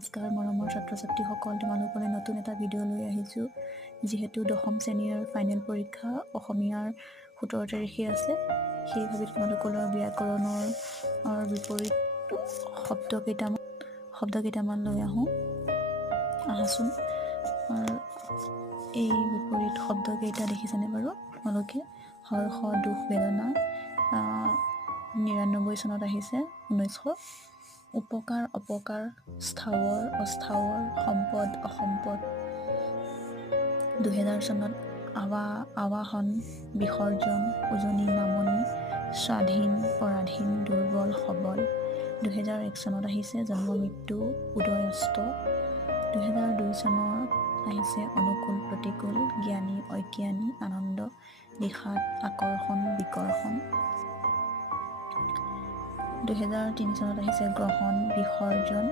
নমস্কাৰ মৰমৰ ছাত্ৰ ছাত্ৰীসকল, তোমালোকলৈ নতুন এটা ভিডিঅ' লৈ আহিছোঁ। যিহেতু দশম শ্ৰেণীৰ ফাইনেল পৰীক্ষা অসমীয়াৰ 17 তাৰিখে আছে, সেইভাৱে তোমালোকলৈ ব্যাকৰণৰ বিপৰীত শব্দ কেইটামান লৈ আহাচোন। এই বিপৰীত শব্দকেইটা দেখিছানে বাৰু তোমালোকে? হৰ্ষ, দুখ, বেদনা 99 চনত আহিছে, 1900। উপকাৰ, অপকাৰ, স্থাৱৰ, অস্থাৱৰ, সম্পদ, অসম্পদ 2000 চনত আৱাহন, বিসৰ্জন, উজনি, নামনি, স্বাধীন, পৰাধীন, দুৰ্বল, সবল 2001 চনত আহিছে জন্ম মৃত্যু, উদয়স্ত 2002 চনত আহিছে অনুকূল, প্ৰতিকূল, জ্ঞানী, অজ্ঞানী, আনন্দ, বিষাদ, আকৰ্ষণ, বিকৰ্ষণ 2003 চনত আহিছে গ্ৰহণ, বিসৰ্জন,